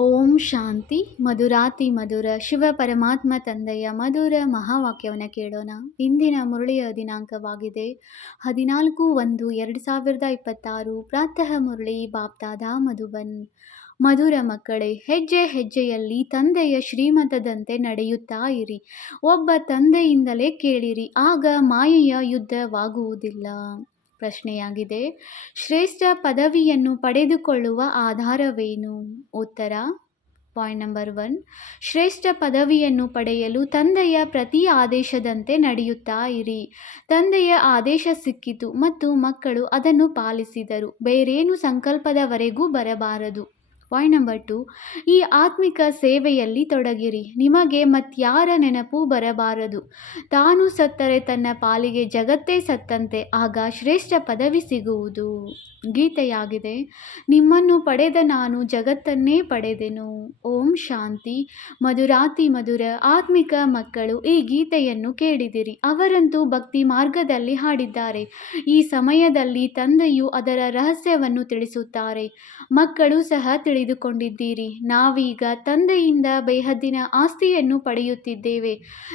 ಓಂ ಶಾಂತಿ, ಮಧುರಾತಿ ಮಧುರ, ಶಿವ ಪರಮಾತ್ಮ ತಂದೆಯ ಮಧುರ ಮಹಾವಾಕ್ಯವನ್ನು ಕೇಳೋಣ. ಇಂದಿನ ಮುರಳಿಯ ದಿನಾಂಕವಾಗಿದೆ. ಹದಿನಾಲ್ಕು ಒಂದು ಎರಡು ಸಾವಿರದ ಇಪ್ಪತ್ತಾರು, ಪ್ರಾತಃ ಮುರಳಿ ಬಾಪ್ತಾದ ಮಧುಬನ್. ಮಧುರ ಮಕ್ಕಳೇ, ಹೆಜ್ಜೆ ಹೆಜ್ಜೆಯಲ್ಲಿ ತಂದೆಯ ಶ್ರೀಮತದಂತೆ ನಡೆಯುತ್ತಾ ಇರಿ. ಒಬ್ಬ ತಂದೆಯಿಂದಲೇ ಕೇಳಿರಿ, ಆಗ ಮಾಯೆಯ ಯುದ್ಧವಾಗುವುದಿಲ್ಲ. ಪ್ರಶ್ನೆಯಾಗಿದೆ. ಶ್ರೇಷ್ಠ ಪದವಿಯನ್ನು ಪಡೆದುಕೊಳ್ಳುವ ಆಧಾರವೇನು? ಉತ್ತರ ಪಾಯಿಂಟ್ ನಂಬರ್ ಒನ್ ಶ್ರೇಷ್ಠ ಪದವಿಯನ್ನು ಪಡೆಯಲು ತಂದೆಯ ಪ್ರತಿ ಆದೇಶದಂತೆ ನಡೆಯುತ್ತಾ ಇರಿ. ತಂದೆಯ ಆದೇಶ ಸಿಕ್ಕಿತು ಮತ್ತು ಮಕ್ಕಳು ಅದನ್ನು ಪಾಲಿಸಿದರು. ಬೇರೇನು ಸಂಕಲ್ಪದವರೆಗೂ ಬರಬಾರದು. ಪಾಯಿಂಟ್ ನಂಬರ್ ಟು ಈ ಆತ್ಮಿಕ ಸೇವೆಯಲ್ಲಿ ತೊಡಗಿರಿ. ನಿಮಗೆ ಮತ್ಯಾರ ನೆನಪು ಬರಬಾರದು. ತಾನು ಸತ್ತರೆ ತನ್ನ ಪಾಲಿಗೆ ಜಗತ್ತೇ ಸತ್ತಂತೆ, ಆಗ ಶ್ರೇಷ್ಠ ಪದವಿ ಸಿಗುವುದು. ಗೀತೆಯಾಗಿದೆ, ನಿಮ್ಮನ್ನು ಪಡೆದ ನಾನು ಜಗತ್ತನ್ನೇ ಪಡೆದೆನು. ಓಂ ಶಾಂತಿ. ಮಧುರಾತಿ ಮಧುರ ಆತ್ಮಿಕ ಮಕ್ಕಳು ಈ ಗೀತೆಯನ್ನು ಕೇಳಿದಿರಿ. ಅವರಂತೂ ಭಕ್ತಿ ಮಾರ್ಗದಲ್ಲಿ ಹಾಡಿದ್ದಾರೆ. ಈ ಸಮಯದಲ್ಲಿ ತಂದೆಯು ಅದರ ರಹಸ್ಯವನ್ನು ತಿಳಿಸುತ್ತಾರೆ. ಮಕ್ಕಳು ಸಹ ತಿಳಿದುಕೊಂಡಿದ್ದೀರಿ. ನಾವೀಗ ತಂದೆಯಿಂದ ಬೇಹದ್ದಿನ ಆಸ್ತಿಯನ್ನು ಪಡೆಯುತ್ತಿದ್ದೇವೆ.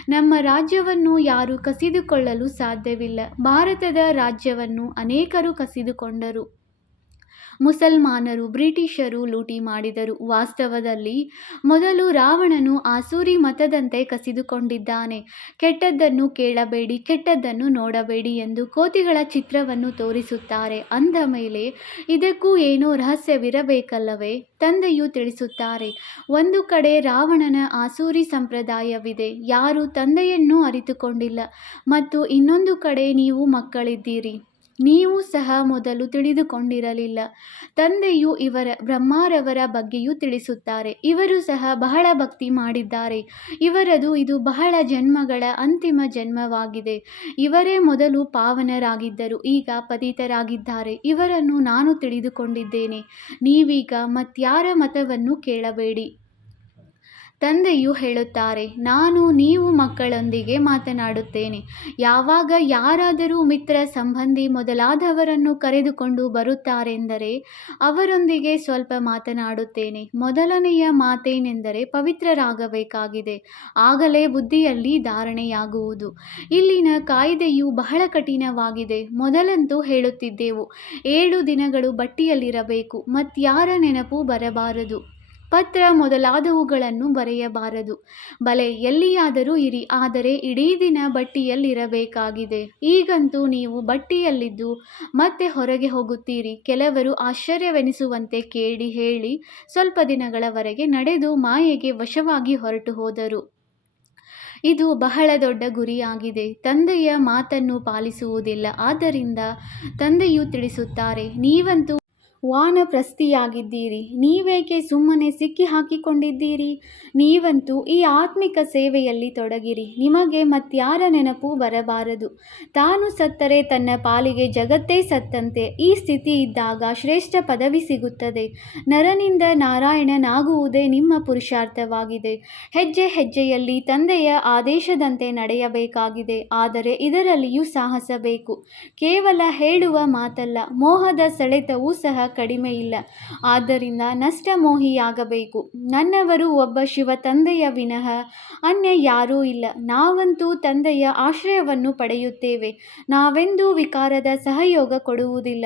ನಮ್ಮ ರಾಜ್ಯವನ್ನು ಯಾರೂ ಕಸಿದುಕೊಳ್ಳಲು ಸಾಧ್ಯವಿಲ್ಲ. ಭಾರತದ ರಾಜ್ಯವನ್ನು ಅನೇಕರು ಕಸಿದುಕೊಂಡರು. ಮುಸಲ್ಮಾನರು, ಬ್ರಿಟಿಷರು ಲೂಟಿ ಮಾಡಿದರು. ವಾಸ್ತವದಲ್ಲಿ ಮೊದಲು ರಾವಣನು ಆಸೂರಿ ಮತದಂತೆ ಕಸಿದುಕೊಂಡಿದ್ದಾನೆ. ಕೆಟ್ಟದ್ದನ್ನು ಕೇಳಬೇಡಿ, ಕೆಟ್ಟದ್ದನ್ನು ನೋಡಬೇಡಿ ಎಂದು ಕೋತಿಗಳ ಚಿತ್ರವನ್ನು ತೋರಿಸುತ್ತಾರೆ. ಅಂದ ಮೇಲೆ ಇದಕ್ಕೂ ಏನೋ ರಹಸ್ಯವಿರಬೇಕಲ್ಲವೇ? ತಂದೆಯು ತಿಳಿಸುತ್ತಾರೆ, ಒಂದು ಕಡೆ ರಾವಣನ ಆಸೂರಿ ಸಂಪ್ರದಾಯವಿದೆ, ಯಾರು ತಂದೆಯನ್ನು ಅರಿತುಕೊಂಡಿಲ್ಲ, ಮತ್ತು ಇನ್ನೊಂದು ಕಡೆ ನೀವು ಮಕ್ಕಳಿದ್ದೀರಿ. ನೀವು ಸಹ ಮೊದಲು ತಿಳಿದುಕೊಂಡಿರಲಿಲ್ಲ. ತಂದೆಯು ಇವರ, ಬ್ರಹ್ಮಾರವರ ಬಗ್ಗೆಯೂ ತಿಳಿಸುತ್ತಾರೆ. ಇವರು ಸಹ ಬಹಳ ಭಕ್ತಿ ಮಾಡಿದ್ದಾರೆ. ಇವರದು ಇದು ಬಹಳ ಜನ್ಮಗಳ ಅಂತಿಮ ಜನ್ಮವಾಗಿದೆ. ಇವರೇ ಮೊದಲು ಪಾವನರಾಗಿದ್ದರು, ಈಗ ಪತಿತರಾಗಿದ್ದಾರೆ. ಇವರನ್ನು ನಾನು ತಿಳಿದುಕೊಂಡಿದ್ದೇನೆ. ನೀವೀಗ ಮತ್ಯಾರ ಮತವನ್ನು ಕೇಳಬೇಡಿ. ತಂದೆಯು ಹೇಳುತ್ತಾರೆ, ನಾನು ನೀವು ಮಕ್ಕಳೊಂದಿಗೆ ಮಾತನಾಡುತ್ತೇನೆ. ಯಾವಾಗ ಯಾರಾದರೂ ಮಿತ್ರ ಸಂಬಂಧಿ ಮೊದಲಾದವರನ್ನು ಕರೆದುಕೊಂಡು ಬರುತ್ತಾರೆಂದರೆ ಅವರೊಂದಿಗೆ ಸ್ವಲ್ಪ ಮಾತನಾಡುತ್ತೇನೆ. ಮೊದಲನೆಯ ಮಾತೇನೆಂದರೆ ಪವಿತ್ರರಾಗಬೇಕಾಗಿದೆ. ಆಗಲೇ ಬುದ್ಧಿಯಲ್ಲಿ ಧಾರಣೆಯಾಗುವುದು. ಇಲ್ಲಿನ ಕಾಯ್ದೆಯು ಬಹಳ ಕಠಿಣವಾಗಿದೆ. ಮೊದಲಂತೂ ಹೇಳುತ್ತಿದ್ದೆವು, ಏಳು ದಿನಗಳು ಬಟ್ಟಿಯಲ್ಲಿರಬೇಕು ಮತ್ಯಾರ ನೆನಪು ಬರಬಾರದು. ಪತ್ರ ಮೊದಲಾದವುಗಳನ್ನು ಬರೆಯಬಾರದು. ಬಲೆ, ಎಲ್ಲಿಯಾದರೂ ಇರಿ, ಆದರೆ ಇಡೀ ದಿನ ಬಟ್ಟಿಯಲ್ಲಿರಬೇಕಾಗಿದೆ. ಈಗಂತೂ ನೀವು ಬಟ್ಟಿಯಲ್ಲಿದ್ದು ಮತ್ತೆ ಹೊರಗೆ ಹೋಗುತ್ತೀರಿ. ಕೆಲವರು ಆಶ್ಚರ್ಯವೆನಿಸುವಂತೆ ಕೇಳಿ ಹೇಳಿ ಸ್ವಲ್ಪ ದಿನಗಳವರೆಗೆ ನಡೆದು ಮಾಯೆಗೆ ವಶವಾಗಿ ಹೊರಟು ಹೋದರು. ಇದು ಬಹಳ ದೊಡ್ಡ ಗುರಿಯಾಗಿದೆ. ತಂದೆಯ ಮಾತನ್ನು ಪಾಲಿಸುವುದಿಲ್ಲ. ಆದ್ದರಿಂದ ತಂದೆಯು ತಿಳಿಸುತ್ತಾರೆ, ನೀವಂತೂ ವಾನಪ್ರಸ್ಥಿಯಾಗಿದ್ದೀರಿ. ನೀವೇಕೆ ಸುಮ್ಮನೆ ಸಿಕ್ಕಿ ಹಾಕಿಕೊಂಡಿದ್ದೀರಿ? ನೀವಂತೂ ಈ ಆತ್ಮಿಕ ಸೇವೆಯಲ್ಲಿ ತೊಡಗಿರಿ. ನಿಮಗೆ ಮತ್ಯಾರ ನೆನಪು ಬರಬಾರದು. ತಾನು ಸತ್ತರೆ ತನ್ನ ಪಾಲಿಗೆ ಜಗತ್ತೇ ಸತ್ತಂತೆ. ಈ ಸ್ಥಿತಿ ಇದ್ದಾಗ ಶ್ರೇಷ್ಠ ಪದವಿ ಸಿಗುತ್ತದೆ. ನರನಿಂದ ನಾರಾಯಣನಾಗುವುದೇ ನಿಮ್ಮ ಪುರುಷಾರ್ಥವಾಗಿದೆ. ಹೆಜ್ಜೆ ಹೆಜ್ಜೆಯಲ್ಲಿ ತಂದೆಯ ಆದೇಶದಂತೆ ನಡೆಯಬೇಕಾಗಿದೆ. ಆದರೆ ಇದರಲ್ಲಿಯೂ ಸಾಹಸ ಬೇಕು. ಕೇವಲ ಹೇಳುವ ಮಾತಲ್ಲ. ಮೋಹದ ಸೆಳೆತವೂ ಸಹ ಕಡಿಮೆ ಇಲ್ಲ. ಆದ್ದರಿಂದ ನಷ್ಟಮೋಹಿಯಾಗಬೇಕು. ನನ್ನವರು ಒಬ್ಬ ಶಿವ ತಂದೆಯ ವಿನಃ ಅನ್ಯ ಯಾರೂ ಇಲ್ಲ. ನಾವಂತೂ ತಂದೆಯ ಆಶ್ರಯವನ್ನು ಪಡೆಯುತ್ತೇವೆ. ನಾವೆಂದೂ ವಿಕಾರದ ಸಹಯೋಗ ಕೊಡುವುದಿಲ್ಲ.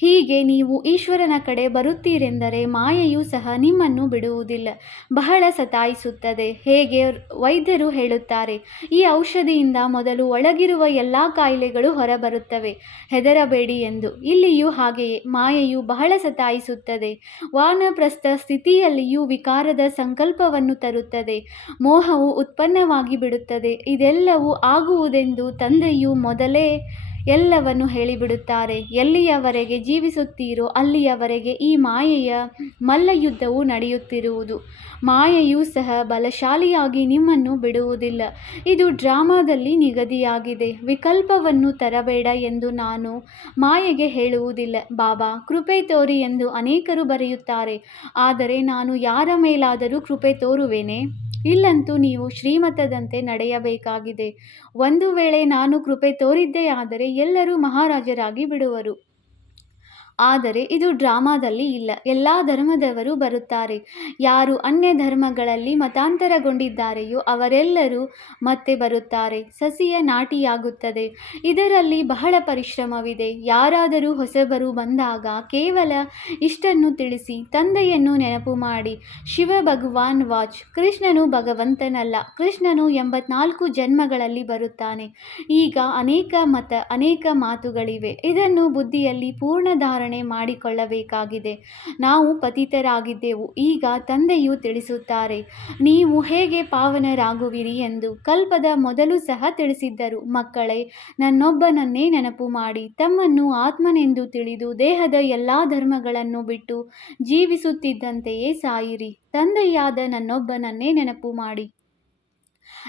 ಹೀಗೆ ನೀವು ಈಶ್ವರನ ಕಡೆ ಬರುತ್ತೀರೆಂದರೆ ಮಾಯೆಯು ಸಹ ನಿಮ್ಮನ್ನು ಬಿಡುವುದಿಲ್ಲ. ಬಹಳ ಸತಾಯಿಸುತ್ತದೆ. ಹೇಗೆ ವೈದ್ಯರು ಹೇಳುತ್ತಾರೆ, ಈ ಔಷಧಿಯಿಂದ ಮೊದಲು ಒಳಗಿರುವ ಎಲ್ಲ ಕಾಯಿಲೆಗಳು ಹೊರಬರುತ್ತವೆ, ಹೆದರಬೇಡಿ ಎಂದು. ಇಲ್ಲಿಯೂ ಹಾಗೆಯೇ, ಮಾಯೆಯು ಬಹಳ ಸತಾಯಿಸುತ್ತದೆ. ವಾನಪ್ರಸ್ಥ ಸ್ಥಿತಿಯಲ್ಲಿಯೂ ವಿಕಾರದ ಸಂಕಲ್ಪವನ್ನು ತರುತ್ತದೆ. ಮೋಹವು ಉತ್ಪನ್ನವಾಗಿ ಬಿಡುತ್ತದೆ. ಇದೆಲ್ಲವೂ ಆಗುವುದೆಂದು ತಂದೆಯು ಮೊದಲೇ ಎಲ್ಲವನ್ನು ಹೇಳಿಬಿಡುತ್ತಾರೆ. ಎಲ್ಲಿಯವರೆಗೆ ಜೀವಿಸುತ್ತೀರೋ ಅಲ್ಲಿಯವರೆಗೆ ಈ ಮಾಯೆಯ ಮಲ್ಲಯುದ್ಧವು ನಡೆಯುತ್ತಿರುವುದು. ಮಾಯೆಯೂ ಸಹ ಬಲಶಾಲಿಯಾಗಿ ನಿಮ್ಮನ್ನು ಬಿಡುವುದಿಲ್ಲ. ಇದು ಡ್ರಾಮಾದಲ್ಲಿ ನಿಗದಿಯಾಗಿದೆ. ವಿಕಲ್ಪವನ್ನು ತರಬೇಡ ಎಂದು ನಾನು ಮಾಯೆಗೆ ಹೇಳುವುದಿಲ್ಲ. ಬಾಬಾ, ಕೃಪೆ ತೋರಿ ಎಂದು ಅನೇಕರು ಬರೆಯುತ್ತಾರೆ. ಆದರೆ ನಾನು ಯಾರ ಮೇಲಾದರೂ ಕೃಪೆ ತೋರುವೆನೆ? ಇಲ್ಲಂತೂ ನೀವು ಶ್ರೀಮತದಂತೆ ನಡೆಯಬೇಕಾಗಿದೆ. ಒಂದು ವೇಳೆ ನಾನು ಕೃಪೆ ತೋರಿದ್ದೇ ಆದರೆ ಎಲ್ಲರೂ ಮಹಾರಾಜರಾಗಿ ಬಿಡುವರು. ಆದರೆ ಇದು ಡ್ರಾಮಾದಲ್ಲಿ ಇಲ್ಲ. ಎಲ್ಲ ಧರ್ಮದವರು ಬರುತ್ತಾರೆ. ಯಾರು ಅನ್ಯ ಧರ್ಮಗಳಲ್ಲಿ ಮತಾಂತರಗೊಂಡಿದ್ದಾರೆಯೋ ಅವರೆಲ್ಲರೂ ಮತ್ತೆ ಬರುತ್ತಾರೆ. ಸಸಿಯ ನಾಟಿಯಾಗುತ್ತದೆ. ಇದರಲ್ಲಿ ಬಹಳ ಪರಿಶ್ರಮವಿದೆ. ಯಾರಾದರೂ ಹೊಸಬರು ಬಂದಾಗ ಕೇವಲ ಇಷ್ಟನ್ನು ತಿಳಿಸಿ, ತಂದೆಯನ್ನು ನೆನಪು ಮಾಡಿ. ಶಿವ ಭಗವಾನ್ ವಾಚ್. ಕೃಷ್ಣನು ಭಗವಂತನಲ್ಲ. ಕೃಷ್ಣನು ಎಂಬತ್ನಾಲ್ಕು ಜನ್ಮಗಳಲ್ಲಿ ಬರುತ್ತಾನೆ. ಈಗ ಅನೇಕ ಮತ, ಅನೇಕ ಮಾತುಗಳಿವೆ. ಇದನ್ನು ಬುದ್ಧಿಯಲ್ಲಿ ಪೂರ್ಣ ಧಾರಣೆ ಮಾಡಿಕೊಳ್ಳಬೇಕಾಗಿದೆ. ನಾವು ಪತಿತರಾಗಿದ್ದೆವು. ಈಗ ತಂದೆಯು ತಿಳಿಸುತ್ತಾರೆ, ನೀವು ಹೇಗೆ ಪಾವನರಾಗುವಿರಿ? ಎಂದು ಕಲ್ಪದ ಮೊದಲು ಸಹ ತಿಳಿಸಿದ್ದರು. ಮಕ್ಕಳೇ, ನನ್ನೊಬ್ಬನನ್ನೇ ನೆನಪು ಮಾಡಿ. ತಮ್ಮನ್ನು ಆತ್ಮನೆಂದು ತಿಳಿದು ದೇಹದ ಎಲ್ಲ ಧರ್ಮಗಳನ್ನು ಬಿಟ್ಟು ಜೀವಿಸುತ್ತಿದ್ದಂತೆಯೇ ಸಾಯಿರಿ. ತಂದೆಯಾದ ನನ್ನೊಬ್ಬನನ್ನೇ ನೆನಪು ಮಾಡಿ.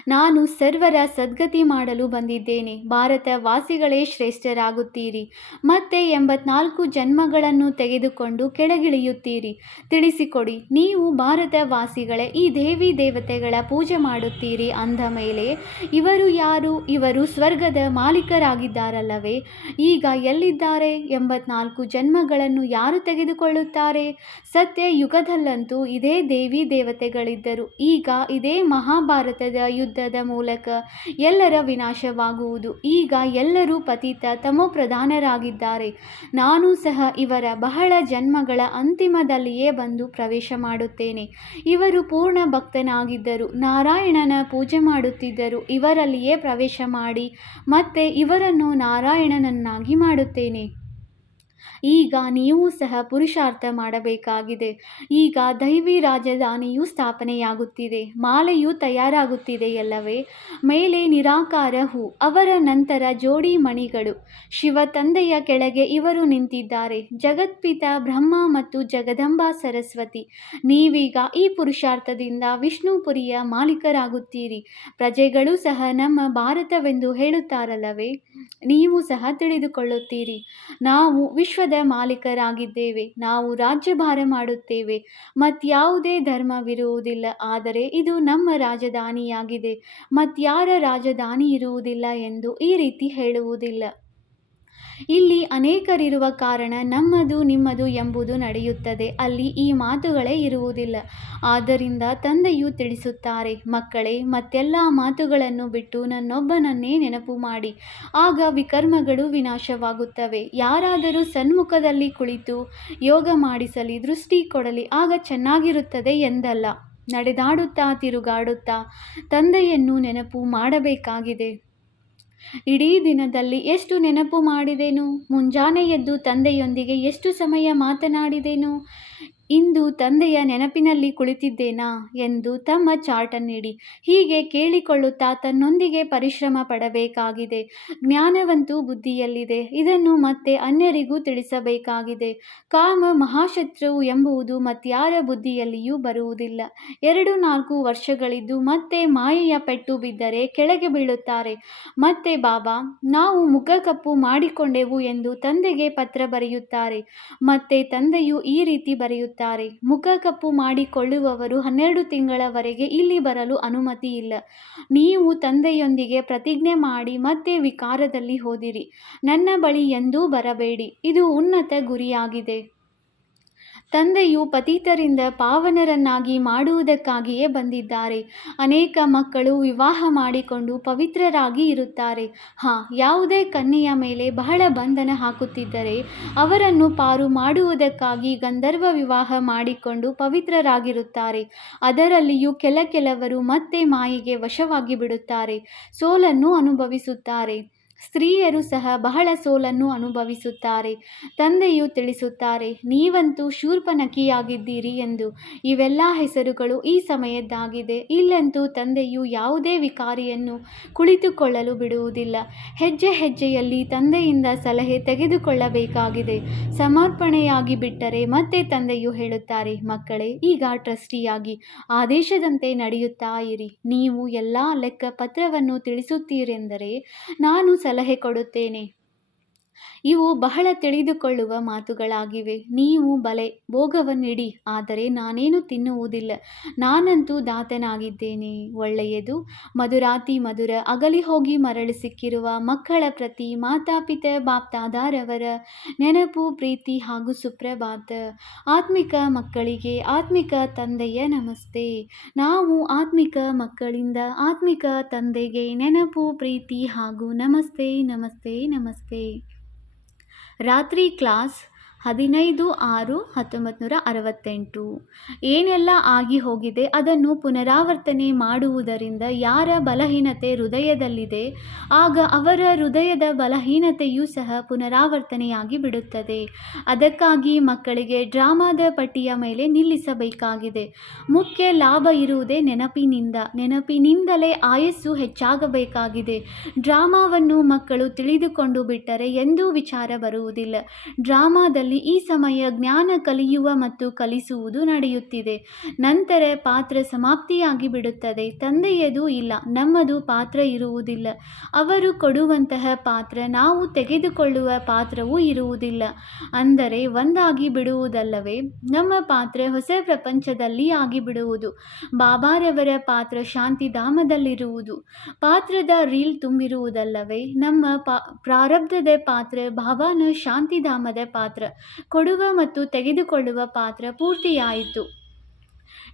ನಾನು ಸರ್ವರ ಸದ್ಗತಿ ಮಾಡಲು ಬಂದಿದ್ದೇನೆ. ಭಾರತ ವಾಸಿಗಳೇ ಶ್ರೇಷ್ಠರಾಗುತ್ತೀರಿ. ಮತ್ತೆ ಎಂಬತ್ನಾಲ್ಕು ಜನ್ಮಗಳನ್ನು ತೆಗೆದುಕೊಂಡು ಕೆಳಗಿಳಿಯುತ್ತೀರಿ. ತಿಳಿಸಿಕೊಡಿ, ನೀವು ಭಾರತ ವಾಸಿಗಳೇ ಈ ದೇವಿ ದೇವತೆಗಳ ಪೂಜೆ ಮಾಡುತ್ತೀರಿ ಅಂದ ಮೇಲೆ, ಇವರು ಯಾರು? ಇವರು ಸ್ವರ್ಗದ ಮಾಲೀಕರಾಗಿದ್ದಾರಲ್ಲವೇ? ಈಗ ಎಲ್ಲಿದ್ದಾರೆ? ಎಂಬತ್ನಾಲ್ಕು ಜನ್ಮಗಳನ್ನು ಯಾರು ತೆಗೆದುಕೊಳ್ಳುತ್ತಾರೆ? ಸತ್ಯ ಯುಗದಲ್ಲಂತೂ ಇದೇ ದೇವಿ ದೇವತೆಗಳಿದ್ದರು. ಈಗ ಇದೇ ಮಹಾಭಾರತದ ಯುದ್ಧದ ಮೂಲಕ ಎಲ್ಲರ ವಿನಾಶವಾಗುವುದು. ಈಗ ಎಲ್ಲರೂ ಪತಿತ ತಮೋಪ್ರಧಾನರಾಗಿದ್ದಾರೆ ನಾನು ಸಹ ಇವರ ಬಹಳ ಜನ್ಮಗಳ ಅಂತಿಮದಲ್ಲಿಯೇ ಬಂದು ಪ್ರವೇಶ ಮಾಡುತ್ತೇನೆ. ಇವರು ಪೂರ್ಣ ಭಕ್ತನಾಗಿದ್ದರು. ನಾರಾಯಣನ ಪೂಜೆ ಮಾಡುತ್ತಿದ್ದರು. ಇವರಲ್ಲಿಯೇ ಪ್ರವೇಶ ಮಾಡಿ ಮತ್ತೆ ಇವರನ್ನು ನಾರಾಯಣನನ್ನಾಗಿ ಮಾಡುತ್ತೇನೆ. ಈಗ ನೀವು ಸಹ ಪುರುಷಾರ್ಥ ಮಾಡಬೇಕಾಗಿದೆ. ಈಗ ದೈವಿ ರಾಜಧಾನಿಯು ಸ್ಥಾಪನೆಯಾಗುತ್ತಿದೆ. ಮಾಲೆಯು ತಯಾರಾಗುತ್ತಿದೆಯಲ್ಲವೇ ಮೇಲೆ ನಿರಾಕಾರ ಹೂ, ಅವರ ನಂತರ ಜೋಡಿ ಮಣಿಗಳು. ಶಿವ ತಂದೆಯ ಕೆಳಗೆ ಇವರು ನಿಂತಿದ್ದಾರೆ. ಜಗತ್ಪಿತ ಬ್ರಹ್ಮ ಮತ್ತು ಜಗದಂಬಾ ಸರಸ್ವತಿ. ನೀವೀಗ ಈ ಪುರುಷಾರ್ಥದಿಂದ ವಿಷ್ಣುಪುರಿಯ ಮಾಲೀಕರಾಗುತ್ತೀರಿ. ಪ್ರಜೆಗಳು ಸಹ ನಮ್ಮ ಭಾರತವೆಂದು ಹೇಳುತ್ತಾರಲ್ಲವೇ? ನೀವು ಸಹ ತಿಳಿದುಕೊಳ್ಳುತ್ತೀರಿ. ನಾವು ವಿಶ್ವದ ಮಾಲೀಕರಾಗಿದ್ದೇವೆ. ನಾವು ರಾಜ್ಯಭಾರ ಮಾಡುತ್ತೇವೆ. ಮತ್ಯಾವುದೇ ಧರ್ಮವಿರುವುದಿಲ್ಲ. ಆದರೆ ಇದು ನಮ್ಮ ರಾಜಧಾನಿಯಾಗಿದೆ. ಮತ್ಯಾರ ರಾಜಧಾನಿ ಇರುವುದಿಲ್ಲ ಎಂದು ಈ ರೀತಿ ಹೇಳುವುದಿಲ್ಲ. ಇಲ್ಲಿ ಅನೇಕರಿರುವ ಕಾರಣ ನಮ್ಮದು ನಿಮ್ಮದು ಎಂಬುದು ನಡೆಯುತ್ತದೆ. ಅಲ್ಲಿ ಈ ಮಾತುಗಳೇ ಇರುವುದಿಲ್ಲ. ಆದ್ದರಿಂದ ತಂದೆಯು ತಿಳಿಸುತ್ತಾರೆ, ಮಕ್ಕಳೇ, ಮತ್ತೆಲ್ಲ ಮಾತುಗಳನ್ನು ಬಿಟ್ಟು ನನ್ನೊಬ್ಬನನ್ನೇ ನೆನಪು ಮಾಡಿ. ಆಗ ವಿಕರ್ಮಗಳು ವಿನಾಶವಾಗುತ್ತವೆ. ಯಾರಾದರೂ ಸನ್ಮುಖದಲ್ಲಿ ಕುಳಿತು ಯೋಗ ಮಾಡಿಸಲಿ, ದೃಷ್ಟಿ ಕೊಡಲಿ, ಆಗ ಚೆನ್ನಾಗಿರುತ್ತದೆ ಎಂದಲ್ಲ. ನಡೆದಾಡುತ್ತಾ, ತಿರುಗಾಡುತ್ತಾ ತಂದೆಯನ್ನು ನೆನಪು ಮಾಡಬೇಕಾಗಿದೆ. ಇಡೀ ದಿನದಲ್ಲಿ ಎಷ್ಟು ನೆನಪು ಮಾಡಿದೆನು? ಮುಂಜಾನೆ ಎದ್ದು ತಂದೆಯೊಂದಿಗೆ ಎಷ್ಟು ಸಮಯ ಮಾತನಾಡಿದೆನು? ಇಂದು ತಂದೆಯ ನೆನಪಿನಲ್ಲಿ ಕುಳಿತಿದ್ದೇನಾ ಎಂದು ತಮ್ಮ ಚಾರ್ಟನ್ನಿಡಿ ಹೀಗೆ ಕೇಳಿಕೊಳ್ಳುತ್ತಾ ತನ್ನೊಂದಿಗೆ ಪರಿಶ್ರಮ ಪಡಬೇಕಾಗಿದೆ. ಜ್ಞಾನವಂತೂ ಬುದ್ಧಿಯಲ್ಲಿದೆ. ಇದನ್ನು ಮತ್ತೆ ಅನ್ಯರಿಗೂ ತಿಳಿಸಬೇಕಾಗಿದೆ. ಕಾಮ ಮಹಾಶತ್ರುವು ಎಂಬುವುದು ಮತ್ಯಾರ ಬುದ್ಧಿಯಲ್ಲಿಯೂ ಬರುವುದಿಲ್ಲ. ಎರಡು ನಾಲ್ಕು ವರ್ಷಗಳಿದ್ದು ಮತ್ತೆ ಮಾಯೆಯ ಪೆಟ್ಟು ಬಿದ್ದರೆ ಕೆಳಗೆ ಬೀಳುತ್ತಾರೆ. ಮತ್ತೆ ಬಾಬಾ, ನಾವು ಮುಖ ಕಪ್ಪು ಮಾಡಿಕೊಂಡೆವು ಎಂದು ತಂದೆಗೆ ಪತ್ರ ಬರೆಯುತ್ತಾರೆ. ಮತ್ತೆ ತಂದೆಯು ಈ ರೀತಿ ಬರೆಯುತ್ತಾರೆ. ಮುಖ ಕಪ್ಪು ಮಾಡಿಕೊಳ್ಳುವವರು ಹನ್ನೆರಡು ತಿಂಗಳವರೆಗೆ ಇಲ್ಲಿ ಬರಲು ಅನುಮತಿ ಇಲ್ಲ. ನೀವು ತಂದೆಯೊಂದಿಗೆ ಪ್ರತಿಜ್ಞೆ ಮಾಡಿ ಮತ್ತೆ ವಿಕಾರದಲ್ಲಿ ಹೋದಿರಿ. ನನ್ನ ಬಳಿ ಎಂದೂ ಬರಬೇಡಿ. ಇದು ಉನ್ನತ ಗುರಿಯಾಗಿದೆ. ತಂದೆಯು ಪತೀತರಿಂದ ಪಾವನರನ್ನಾಗಿ ಮಾಡುವುದಕ್ಕಾಗಿಯೇ ಬಂದಿದ್ದಾರೆ. ಅನೇಕ ಮಕ್ಕಳು ವಿವಾಹ ಮಾಡಿಕೊಂಡು ಪವಿತ್ರರಾಗಿ ಇರುತ್ತಾರೆ. ಹಾ, ಯಾವುದೇ ಕನ್ಯೆಯ ಮೇಲೆ ಬಹಳ ಬಂಧನ ಹಾಕುತ್ತಿದ್ದರೆ ಅವರನ್ನು ಪಾರು ಮಾಡುವುದಕ್ಕಾಗಿ ಗಂಧರ್ವ ವಿವಾಹ ಮಾಡಿಕೊಂಡು ಪವಿತ್ರರಾಗಿರುತ್ತಾರೆ. ಅದರಲ್ಲಿಯೂ ಕೆಲ ಕೆಲವರು ಮತ್ತೆ ಮಾಯಿಗೆ ವಶವಾಗಿ ಬಿಡುತ್ತಾರೆ ಸೋಲನ್ನು ಅನುಭವಿಸುತ್ತಾರೆ. ಸ್ತ್ರೀಯರು ಸಹ ಬಹಳ ಸೋಲನ್ನು ಅನುಭವಿಸುತ್ತಾರೆ. ತಂದೆಯು ತಿಳಿಸುತ್ತಾರೆ, ನೀವಂತೂ ಶೂರ್ಪನಖಿಯಾಗಿದ್ದೀರಿ ಎಂದು. ಇವೆಲ್ಲ ಹೆಸರುಗಳು ಈ ಸಮಯದ್ದಾಗಿದೆ. ಇಲ್ಲಂತೂ ತಂದೆಯು ಯಾವುದೇ ವಿಕಾರಿಯನ್ನು ಕುಳಿತುಕೊಳ್ಳಲು ಬಿಡುವುದಿಲ್ಲ. ಹೆಜ್ಜೆ ಹೆಜ್ಜೆಯಲ್ಲಿ ತಂದೆಯಿಂದ ಸಲಹೆ ತೆಗೆದುಕೊಳ್ಳಬೇಕಾಗಿದೆ. ಸಮರ್ಪಣೆಯಾಗಿ ಬಿಟ್ಟರೆ ಮತ್ತೆ ತಂದೆಯು ಹೇಳುತ್ತಾರೆ, ಮಕ್ಕಳೇ, ಈಗ ಟ್ರಸ್ಟಿಯಾಗಿ ಆದೇಶದಂತೆ ನಡೆಯುತ್ತಾ ಇರಿ. ನೀವು ಎಲ್ಲ ಲೆಕ್ಕ ಪತ್ರವನ್ನು ತಿಳಿಸುತ್ತೀರೆಂದರೆ, ನಾನು ಸಲಹೆ ಕೊಡುತ್ತೇನೆ. ಇವು ಬಹಳ ತಿಳಿದುಕೊಳ್ಳುವ ಮಾತುಗಳಾಗಿವೆ. ನೀವು ಬಲೆ, ಭೋಗವನ್ನಿಡಿ, ಆದರೆ ನಾನೇನು ತಿನ್ನುವುದಿಲ್ಲ. ನಾನಂತೂ ದಾತನಾಗಿದ್ದೇನೆ. ಒಳ್ಳೆಯದು, ಮಧುರಾತಿ ಮಧುರ ಅಗಲಿ ಹೋಗಿ ಮರಳಿ ಸಿಕ್ಕಿರುವ ಮಕ್ಕಳ ಪ್ರತಿ ಮಾತಾಪಿತ ಬಾಪ್ತಾದಾರವರ ನೆನಪು, ಪ್ರೀತಿ ಹಾಗೂ ಸುಪ್ರಭಾತ. ಆತ್ಮಿಕ ಮಕ್ಕಳಿಗೆ ಆತ್ಮಿಕ ತಂದೆಯ ನಮಸ್ತೆ. ನಾವು ಆತ್ಮಿಕ ಮಕ್ಕಳಿಂದ ಆತ್ಮಿಕ ತಂದೆಗೆ ನೆನಪು, ಪ್ರೀತಿ ಹಾಗೂ ನಮಸ್ತೆ ನಮಸ್ತೆ ನಮಸ್ತೆ. रात्रि क्लास ಹದಿನೈದು ಆರು ಹತ್ತೊಂಬತ್ತು ನೂರ ಅರವತ್ತೆಂಟು. ಏನೆಲ್ಲ ಆಗಿ ಹೋಗಿದೆ, ಅದನ್ನು ಪುನರಾವರ್ತನೆ ಮಾಡುವುದರಿಂದ ಯಾರ ಬಲಹೀನತೆ ಹೃದಯದಲ್ಲಿದೆ, ಆಗ ಅವರ ಹೃದಯದ ಬಲಹೀನತೆಯೂ ಸಹ ಪುನರಾವರ್ತನೆಯಾಗಿ ಬಿಡುತ್ತದೆ. ಅದಕ್ಕಾಗಿ ಮಕ್ಕಳಿಗೆ ಡ್ರಾಮಾದ ಪಟ್ಟಿಯ ಮೇಲೆ ನಿಲ್ಲಿಸಬೇಕಾಗಿದೆ. ಮುಖ್ಯ ಲಾಭ ಇರುವುದೇ ನೆನಪಿನಿಂದ, ನೆನಪಿನಿಂದಲೇ ಆಯಸ್ಸು ಹೆಚ್ಚಾಗಬೇಕಾಗಿದೆ. ಡ್ರಾಮಾವನ್ನು ಮಕ್ಕಳು ತಿಳಿದುಕೊಂಡು ಬಿಟ್ಟರೆ ಎಂದೂ ವಿಚಾರ ಬರುವುದಿಲ್ಲ. ಡ್ರಾಮಾದಲ್ಲಿ ಈ ಸಮಯ ಜ್ಞಾನ ಕಲಿಯುವ ಮತ್ತು ಕಲಿಸುವುದು ನಡೆಯುತ್ತಿದೆ. ನಂತರ ಪಾತ್ರ ಸಮಾಪ್ತಿಯಾಗಿ ಬಿಡುತ್ತದೆ. ತಂದೆಯದು ಇಲ್ಲ, ನಮ್ಮದು ಪಾತ್ರ ಇರುವುದಿಲ್ಲ. ಅವರು ಕೊಡುವಂತಹ ಪಾತ್ರ, ನಾವು ತೆಗೆದುಕೊಳ್ಳುವ ಪಾತ್ರವೂ ಇರುವುದಿಲ್ಲ. ಅಂದರೆ ಒಂದಾಗಿ ಬಿಡುವುದಲ್ಲವೇ? ನಮ್ಮ ಪಾತ್ರ ಹೊಸ ಪ್ರಪಂಚದಲ್ಲಿ ಆಗಿಬಿಡುವುದು. ಬಾಬಾರವರ ಪಾತ್ರ ಶಾಂತಿಧಾಮದಲ್ಲಿರುವುದು. ಪಾತ್ರದ ರೀಲ್ ತುಂಬಿರುವುದಲ್ಲವೇ? ನಮ್ಮ ಪಾ ಪ್ರಾರಬ್ಧದ ಪಾತ್ರ, ಭಾವನ ಶಾಂತಿಧಾಮದ ಪಾತ್ರ. ಕೊಡುವ ಮತ್ತು ತೆಗೆದುಕೊಳ್ಳುವ ಪಾತ್ರ ಪೂರ್ತಿಯಾಯಿತು.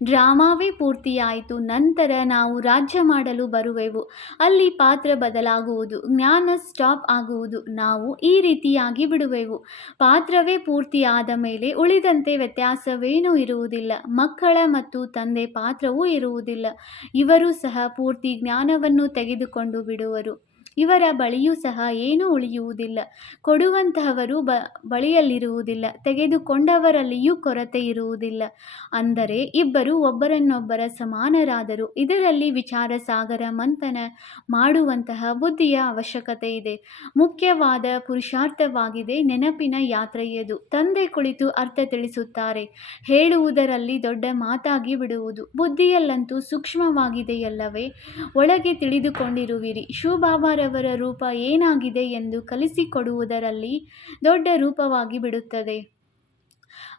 ಡ್ರಾಮಾವೇ ಪೂರ್ತಿಯಾಯಿತು. ನಂತರ ನಾವು ರಾಜ್ಯ ಮಾಡಲು ಬರುವೆವು. ಅಲ್ಲಿ ಪಾತ್ರ ಬದಲಾಗುವುದು. ಜ್ಞಾನ ಸ್ಟಾಪ್ ಆಗುವುದು. ನಾವು ಈ ರೀತಿಯಾಗಿ ಬಿಡುವೆವು. ಪಾತ್ರವೇ ಪೂರ್ತಿಯಾದ ಮೇಲೆ ಉಳಿದಂತೆ ವ್ಯತ್ಯಾಸವೇನೂ ಇರುವುದಿಲ್ಲ. ಮಕ್ಕಳ ಮತ್ತು ತಂದೆ ಪಾತ್ರವೂ ಇರುವುದಿಲ್ಲ. ಇವರು ಸಹ ಪೂರ್ತಿ ಜ್ಞಾನವನ್ನು ತೆಗೆದುಕೊಂಡು ಬಿಡುವರು. ಇವರ ಬಳಿಯೂ ಸಹ ಏನೂ ಉಳಿಯುವುದಿಲ್ಲ. ಕೊಡುವಂತಹವರು ಬ, ಬಳಿಯಲ್ಲಿರುವುದಿಲ್ಲ. ತೆಗೆದುಕೊಂಡವರಲ್ಲಿಯೂ ಕೊರತೆ ಇರುವುದಿಲ್ಲ. ಅಂದರೆ ಇಬ್ಬರು ಒಬ್ಬರನ್ನೊಬ್ಬರ ಸಮಾನರಾದರು. ಇದರಲ್ಲಿ ವಿಚಾರ ಸಾಗರ ಮಂಥನ ಮಾಡುವಂತಹ ಬುದ್ಧಿಯ ಅವಶ್ಯಕತೆ ಇದೆ. ಮುಖ್ಯವಾದ ಪುರುಷಾರ್ಥವಾಗಿದೆ ನೆನಪಿನ ಯಾತ್ರೆಯದು ತಂದೆ ಕುಳಿತು ಅರ್ಥ ತಿಳಿಸುತ್ತಾರೆ. ಹೇಳುವುದರಲ್ಲಿ ದೊಡ್ಡ ಮಾತಾಗಿ ಬಿಡುವುದು. ಬುದ್ಧಿಯಲ್ಲಂತೂ ಸೂಕ್ಷ್ಮವಾಗಿದೆಯಲ್ಲವೇ? ಒಳಗೆ ತಿಳಿದುಕೊಂಡಿರುವಿರಿ. ಶಿವಬಾಬಾರವರ ರೂಪ ಏನಾಗಿದೆ ಎಂದು ಕಲಿಸಿಕೊಡುವುದರಲ್ಲಿ ದೊಡ್ಡ ರೂಪವಾಗಿ ಬಿಡುತ್ತದೆ.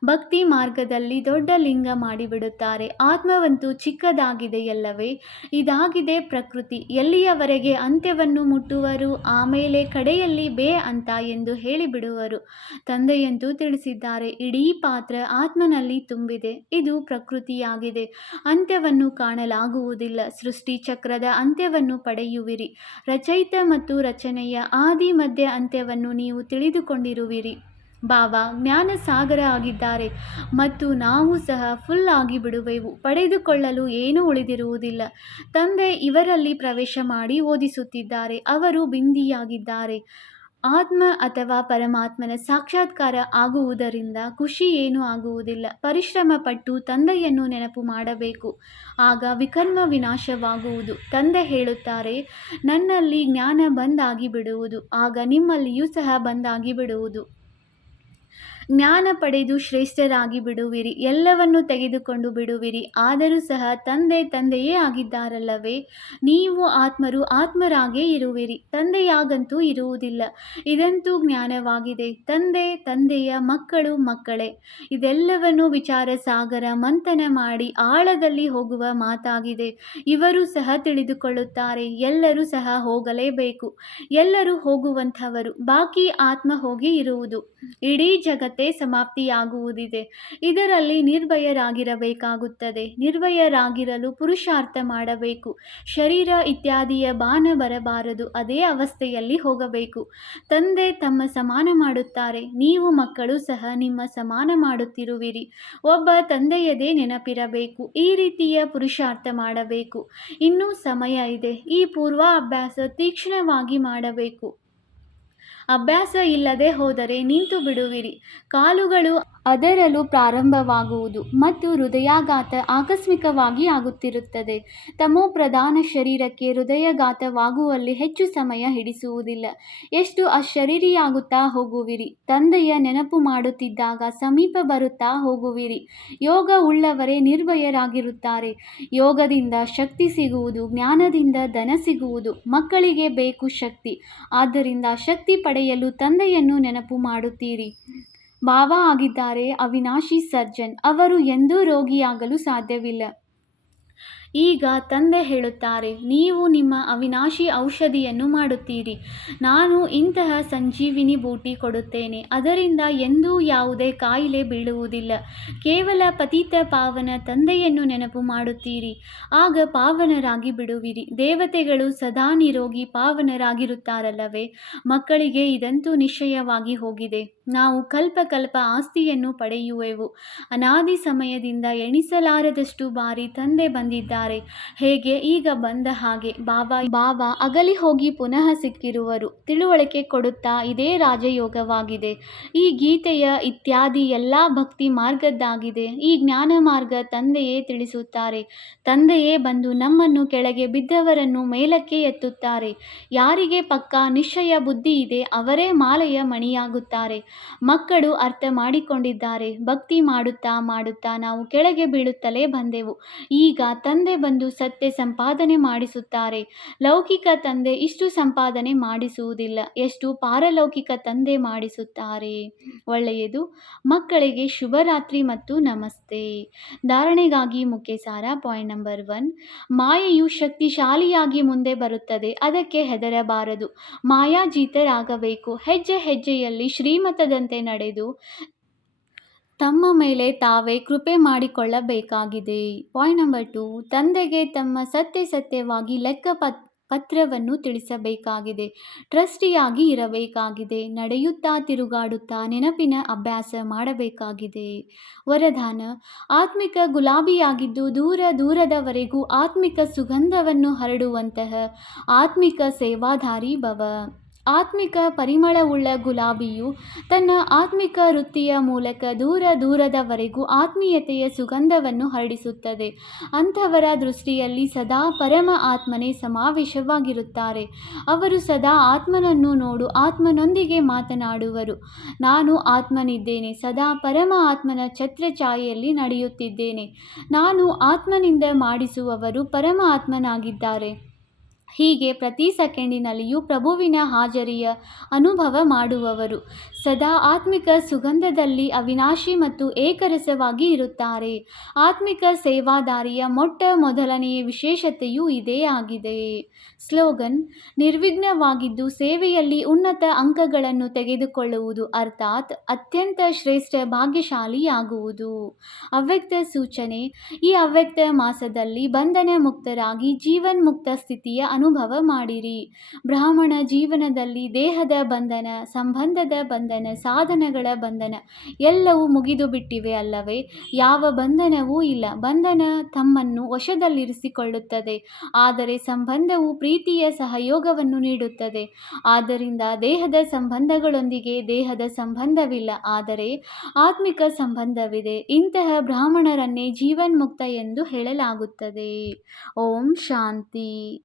ಭಕ್ತಿ ಮಾರ್ಗದಲ್ಲಿ ದೊಡ್ಡ ಲಿಂಗ ಮಾಡಿಬಿಡುತ್ತಾರೆ. ಆತ್ಮವಂತೂ ಚಿಕ್ಕದಾಗಿದೆಯಲ್ಲವೇ? ಇದಾಗಿದೆ ಪ್ರಕೃತಿ. ಎಲ್ಲಿಯವರೆಗೆ ಅಂತ್ಯವನ್ನು ಮುಟ್ಟುವರು? ಆಮೇಲೆ ಕಡೆಯಲ್ಲಿ ಬೇ ಅಂತ ಎಂದು ಹೇಳಿಬಿಡುವರು. ತಂದೆಯಂತೂ ತಿಳಿಸಿದ್ದಾರೆ, ಇಡೀ ಪಾತ್ರ ಆತ್ಮನಲ್ಲಿ ತುಂಬಿದೆ. ಇದು ಪ್ರಕೃತಿಯಾಗಿದೆ. ಅಂತ್ಯವನ್ನು ಕಾಣಲಾಗುವುದಿಲ್ಲ. ಸೃಷ್ಟಿ ಚಕ್ರದ ಅಂತ್ಯವನ್ನು ಪಡೆಯುವಿರಿ. ರಚಯಿತ ಮತ್ತು ರಚನೆಯ ಆದಿ ಮಧ್ಯ ಅಂತ್ಯವನ್ನು ನೀವು ತಿಳಿದುಕೊಂಡಿರುವಿರಿ. ಬಾಬಾ ಜ್ಞಾನ ಸಾಗರ ಆಗಿದ್ದಾರೆ ಮತ್ತು ನಾವು ಸಹ ಫುಲ್ ಆಗಿ ಬಿಡುವೆವು ಪಡೆದುಕೊಳ್ಳಲು ಏನೂ ಉಳಿದಿರುವುದಿಲ್ಲ. ತಂದೆ ಇವರಲ್ಲಿ ಪ್ರವೇಶ ಮಾಡಿ ಓದಿಸುತ್ತಿದ್ದಾರೆ. ಅವರು ಬಿಂದಿಯಾಗಿದ್ದಾರೆ. ಆತ್ಮ ಅಥವಾ ಪರಮಾತ್ಮನ ಸಾಕ್ಷಾತ್ಕಾರ ಆಗುವುದರಿಂದ ಖುಷಿ ಏನೂ ಆಗುವುದಿಲ್ಲ. ಪರಿಶ್ರಮ ಪಟ್ಟು ತಂದೆಯನ್ನು ನೆನಪು ಮಾಡಬೇಕು. ಆಗ ವಿಕರ್ಮ ವಿನಾಶವಾಗುವುದು. ತಂದೆ ಹೇಳುತ್ತಾರೆ, ನನ್ನಲ್ಲಿ ಜ್ಞಾನ ಬಂದಾಗಿ ಬಿಡುವುದು ಆಗ ನಿಮ್ಮಲ್ಲಿಯೂ ಸಹ ಬಂದಾಗಿ ಬಿಡುವುದು ಜ್ಞಾನ ಪಡೆದು ಶ್ರೇಷ್ಠರಾಗಿ ಬಿಡುವಿರಿ. ಎಲ್ಲವನ್ನು ತೆಗೆದುಕೊಂಡು ಬಿಡುವಿರಿ. ಆದರೂ ಸಹ ತಂದೆ ತಂದೆಯೇ ಆಗಿದ್ದಾರಲ್ಲವೇ? ನೀವು ಆತ್ಮರು ಆತ್ಮರಾಗೇ ಇರುವಿರಿ. ತಂದೆಯಾಗಂತೂ ಇರುವುದಿಲ್ಲ. ಇದಂತೂ ಜ್ಞಾನವಾಗಿದೆ. ತಂದೆ ತಂದೆಯ ಮಕ್ಕಳು ಮಕ್ಕಳೇ. ಇದೆಲ್ಲವನ್ನು ವಿಚಾರ ಸಾಗರ ಮಂಥನ ಮಾಡಿ ಆಳದಲ್ಲಿ ಹೋಗುವ ಮಾತಾಗಿದೆ. ಇವರು ಸಹ ತಿಳಿದುಕೊಳ್ಳುತ್ತಾರೆ. ಎಲ್ಲರೂ ಸಹ ಹೋಗಲೇಬೇಕು. ಎಲ್ಲರೂ ಹೋಗುವಂಥವರು. ಬಾಕಿ ಆತ್ಮ ಹೋಗಿ ಇರುವುದು. ಇಡೀ ಜಗತ್ತೇ ಸಮಾಪ್ತಿಯಾಗುವುದಿದೆ. ಇದರಲ್ಲಿ ನಿರ್ಭಯರಾಗಿರಬೇಕಾಗುತ್ತದೆ. ನಿರ್ಭಯರಾಗಿರಲು ಪುರುಷಾರ್ಥ ಮಾಡಬೇಕು. ಶರೀರ ಇತ್ಯಾದಿಯ ಬಾನ ಬರಬಾರದು. ಅದೇ ಅವಸ್ಥೆಯಲ್ಲಿ ಹೋಗಬೇಕು. ತಂದೆ ತಮ್ಮ ಸಮಾನ ಮಾಡುತ್ತಾರೆ. ನೀವು ಮಕ್ಕಳು ಸಹ ನಿಮ್ಮ ಸಮಾನ ಮಾಡುತ್ತಿರುವಿರಿ. ಒಬ್ಬ ತಂದೆಯದೇ ನೆನಪಿರಬೇಕು. ಈ ರೀತಿಯ ಪುರುಷಾರ್ಥ ಮಾಡಬೇಕು. ಇನ್ನೂ ಸಮಯ ಇದೆ. ಈ ಪೂರ್ವ ಅಭ್ಯಾಸ ತೀಕ್ಷ್ಣವಾಗಿ ಮಾಡಬೇಕು. ಅಭ್ಯಾಸ ಇಲ್ಲದೆ ಹೋದರೆ ನಿಂತು ಬಿಡುವಿರಿ. ಕಾಲುಗಳು ಅದರಲು ಪ್ರಾರಂಭವಾಗುವುದು ಮತ್ತು ಹೃದಯಾಘಾತ ಆಕಸ್ಮಿಕವಾಗಿ ಆಗುತ್ತಿರುತ್ತದೆ. ತಮೋಪ್ರಧಾನ ಶರೀರಕ್ಕೆ ಹೃದಯಾಘಾತವಾಗುವಲ್ಲಿ ಹೆಚ್ಚು ಸಮಯ ಹಿಡಿಸುವುದಿಲ್ಲ. ಎಷ್ಟು ಅಶರೀರಿಯಾಗುತ್ತಾ ಹೋಗುವಿರಿ. ತಂದೆಯ ನೆನಪು ಮಾಡುತ್ತಿದ್ದಾಗ ಸಮೀಪ ಬರುತ್ತಾ ಹೋಗುವಿರಿ. ಯೋಗ ಉಳ್ಳವರೇ ನಿರ್ಭಯರಾಗಿರುತ್ತಾರೆ. ಯೋಗದಿಂದ ಶಕ್ತಿ ಸಿಗುವುದು, ಜ್ಞಾನದಿಂದ ಧನ ಸಿಗುವುದು, ಮಕ್ಕಳಿಗೆ ಬೇಕು ಶಕ್ತಿ. ಆದ್ದರಿಂದ ಶಕ್ತಿ ಪಡೆಯಲು ತಂದೆಯನ್ನು ನೆನಪು ಮಾಡುತ್ತೀರಿ. ಭಾವ ಆಗಿದ್ದಾರೆ ಅವಿನಾಶಿ ಸರ್ಜನ್. ಅವರು ಎಂದೂ ರೋಗಿಯಾಗಲು ಸಾಧ್ಯವಿಲ್ಲ. ಈಗ ತಂದೆ ಹೇಳುತ್ತಾರೆ, ನೀವು ನಿಮ್ಮ ಅವಿನಾಶಿ ಔಷಧಿಯನ್ನು ಮಾಡುತ್ತೀರಿ. ನಾನು ಇಂತಹ ಸಂಜೀವಿನಿ ಬೂಟಿ ಕೊಡುತ್ತೇನೆ. ಅದರಿಂದ ಎಂದೂ ಯಾವುದೇ ಕಾಯಿಲೆ ಬೀಳುವುದಿಲ್ಲ. ಕೇವಲ ಪತಿತ ಪಾವನ ತಂದೆಯನ್ನು ನೆನಪು ಮಾಡುತ್ತೀರಿ. ಆಗ ಪಾವನರಾಗಿ ಬಿಡುವಿರಿ. ದೇವತೆಗಳು ಸದಾ ನಿರೋಗಿ ಪಾವನರಾಗಿರುತ್ತಾರಲ್ಲವೇ? ಮಕ್ಕಳಿಗೆ ಇದಂತೂ ನಿಶ್ಚಯವಾಗಿ ಹೋಗಿದೆ. ನಾವು ಕಲ್ಪ ಕಲ್ಪ ಆಸ್ತಿಯನ್ನು ಪಡೆಯುವೆವು. ಅನಾದಿ ಸಮಯದಿಂದ ಎಣಿಸಲಾರದಷ್ಟು ಬಾರಿ ತಂದೆ ಹೇಗೆ? ಈಗ ಬಂದ ಹಾಗೆ ಬಾಬಾ ಬಾಬಾ ಅಗಲಿ ಹೋಗಿ ಪುನಃ ಸಿಕ್ಕಿರುವರು. ತಿಳುವಳಿಕೆ ಕೊಡುತ್ತಾ ಇದೇ ರಾಜಯೋಗವಾಗಿದೆ. ಈ ಗೀತೆಯ ಇತ್ಯಾದಿ ಎಲ್ಲ ಭಕ್ತಿ ಮಾರ್ಗದ್ದಾಗಿದೆ. ಈ ಜ್ಞಾನ ಮಾರ್ಗ ತಂದೆಯೇ ತಿಳಿಸುತ್ತಾರೆ. ತಂದೆಯೇ ಬಂದು ನಮ್ಮನ್ನು ಕೆಳಗೆ ಬಿದ್ದವರನ್ನು ಮೇಲಕ್ಕೆ ಎತ್ತುತ್ತಾರೆ. ಯಾರಿಗೆ ಪಕ್ಕ ನಿಶ್ಚಯ ಬುದ್ಧಿ ಇದೆ ಅವರೇ ಮಾಲೆಯ ಮಣಿಯಾಗುತ್ತಾರೆ. ಮಕ್ಕಳು ಅರ್ಥ ಮಾಡಿಕೊಂಡಿದ್ದಾರೆ. ಭಕ್ತಿ ಮಾಡುತ್ತಾ ಮಾಡುತ್ತಾ ನಾವು ಕೆಳಗೆ ಬೀಳುತ್ತಲೇ ಬಂದೆವು. ಈಗ ತಂದೆ ಬಂದು ಸತ್ಯ ಸಂಪಾದನೆ ಮಾಡಿಸುತ್ತಾರೆ. ಲೌಕಿಕ ತಂದೆ ಇಷ್ಟು ಸಂಪಾದನೆ ಮಾಡಿಸುವುದಿಲ್ಲ. ಎಷ್ಟು ಪಾರಲೌಕಿಕ ತಂದೆ ಮಾಡಿಸುತ್ತಾರೆ. ಒಳ್ಳೆಯದು. ಮಕ್ಕಳಿಗೆ ಶುಭರಾತ್ರಿ ಮತ್ತು ನಮಸ್ತೆ. ಧಾರಣೆಗಾಗಿ ಮುಖ್ಯ ಸಾರ ಪಾಯಿಂಟ್ ನಂಬರ್ ಒನ್. ಮಾಯೆಯು ಶಕ್ತಿಶಾಲಿಯಾಗಿ ಮುಂದೆ ಬರುತ್ತದೆ. ಅದಕ್ಕೆ ಹೆದರಬಾರದು. ಮಾಯಾಜೀತರಾಗಬೇಕು. ಹೆಜ್ಜೆ ಹೆಜ್ಜೆಯಲ್ಲಿ ಶ್ರೀಮತದಂತೆ ನಡೆದು ತಮ್ಮ ಮೇಲೆ ತಾವೇ ಕೃಪೆ ಮಾಡಿಕೊಳ್ಳಬೇಕಾಗಿದೆ. ಪಾಯಿಂಟ್ ನಂಬರ್ ಟು, ತಂದೆಗೆ ತಮ್ಮ ಸತ್ಯ ಸತ್ಯವಾಗಿ ಲೆಕ್ಕ ಪತ್ ಪತ್ರವನ್ನು ತಿಳಿಸಬೇಕಾಗಿದೆ. ಟ್ರಸ್ಟಿಯಾಗಿ ಇರಬೇಕಾಗಿದೆ. ನಡೆಯುತ್ತಾ ತಿರುಗಾಡುತ್ತಾ ನೆನಪಿನ ಅಭ್ಯಾಸ ಮಾಡಬೇಕಾಗಿದೆ. ವರದಾನ, ಆತ್ಮಿಕ ಗುಲಾಬಿಯಾಗಿದ್ದು ದೂರ ದೂರದವರೆಗೂ ಆತ್ಮಿಕ ಸುಗಂಧವನ್ನು ಹರಡುವಂತಹ ಆತ್ಮಿಕ ಸೇವಾಧಾರಿ ಭವ. ಆತ್ಮಿಕ ಪರಿಮಳವುಳ್ಳ ಗುಲಾಬಿಯು ತನ್ನ ಆತ್ಮಿಕ ವೃತ್ತಿಯ ಮೂಲಕ ದೂರ ದೂರದವರೆಗೂ ಆತ್ಮೀಯತೆಯ ಸುಗಂಧವನ್ನು ಹರಡಿಸುತ್ತದೆ. ಅಂಥವರ ದೃಷ್ಟಿಯಲ್ಲಿ ಸದಾ ಪರಮ ಆತ್ಮನೇ ಸಮಾವೇಶವಾಗಿರುತ್ತಾರೆ. ಅವರು ಸದಾ ಆತ್ಮನನ್ನು ನೋಡು, ಆತ್ಮನೊಂದಿಗೆ ಮಾತನಾಡುವರು. ನಾನು ಆತ್ಮನಿದ್ದೇನೆ, ಸದಾ ಪರಮ ಆತ್ಮನ ಛತ್ರಛಾಯೆಯಲ್ಲಿ ನಡೆಯುತ್ತಿದ್ದೇನೆ. ನಾನು ಆತ್ಮನಿಂದ ಮಾಡಿಸುವವರು ಪರಮ ಆತ್ಮನಾಗಿದ್ದಾರೆ. ಹೀಗೆ ಪ್ರತಿ ಸೆಕೆಂಡಿನಲ್ಲಿಯೂ ಪ್ರಭುವಿನ ಹಾಜರಿಯ ಅನುಭವ ಮಾಡುವವರು. ಸದಾ ಆತ್ಮಿಕ ಸುಗಂಧದಲ್ಲಿ ಅವಿನಾಶಿ ಮತ್ತು ಏಕರಸವಾಗಿ ಇರುತ್ತಾರೆ. ಆತ್ಮಿಕ ಸೇವಾದಾರಿಯ ಮೊಟ್ಟ ಮೊದಲನೆಯ ವಿಶೇಷತೆಯೂ ಇದೇ ಆಗಿದೆ. ಸ್ಲೋಗನ್, ನಿರ್ವಿಘ್ನವಾಗಿದ್ದು ಸೇವೆಯಲ್ಲಿ ಉನ್ನತ ಅಂಕಗಳನ್ನು ತೆಗೆದುಕೊಳ್ಳುವುದು ಅರ್ಥಾತ್ ಅತ್ಯಂತ ಶ್ರೇಷ್ಠ ಭಾಗ್ಯಶಾಲಿಯಾಗುವುದು. ಅವ್ಯಕ್ತ ಸೂಚನೆ, ಈ ಅವ್ಯಕ್ತ ಮಾಸದಲ್ಲಿ ಬಂಧನ ಮುಕ್ತರಾಗಿ ಜೀವನ್ಮುಕ್ತ ಸ್ಥಿತಿಯ ಅನುಭವ ಮಾಡಿರಿ. ಬ್ರಾಹ್ಮಣ ಜೀವನದಲ್ಲಿ ದೇಹದ ಬಂಧನ, ಸಂಬಂಧದ ಬಂಧನ, ಸಾಧನಗಳ ಬಂಧನ ಎಲ್ಲವೂ ಮುಗಿದು ಬಿಟ್ಟಿವೆ ಅಲ್ಲವೇ? ಯಾವ ಬಂಧನವೂ ಇಲ್ಲ. ಬಂಧನ ತಮ್ಮನ್ನು ವಶದಲ್ಲಿರಿಸಿಕೊಳ್ಳುತ್ತದೆ. ಆದರೆ ಸಂಬಂಧವು ಪ್ರೀತಿಯ ಸಹಯೋಗವನ್ನು ನೀಡುತ್ತದೆ. ಆದ್ದರಿಂದ ದೇಹದ ಸಂಬಂಧಗಳೊಂದಿಗೆ ದೇಹದ ಸಂಬಂಧವಿಲ್ಲ. ಆದರೆ ಆತ್ಮಿಕ ಸಂಬಂಧವಿದೆ. ಇಂತಹ ಬ್ರಾಹ್ಮಣರನ್ನೇ ಜೀವನ್ಮುಕ್ತ ಎಂದು ಹೇಳಲಾಗುತ್ತದೆ. ಓಂ ಶಾಂತಿ.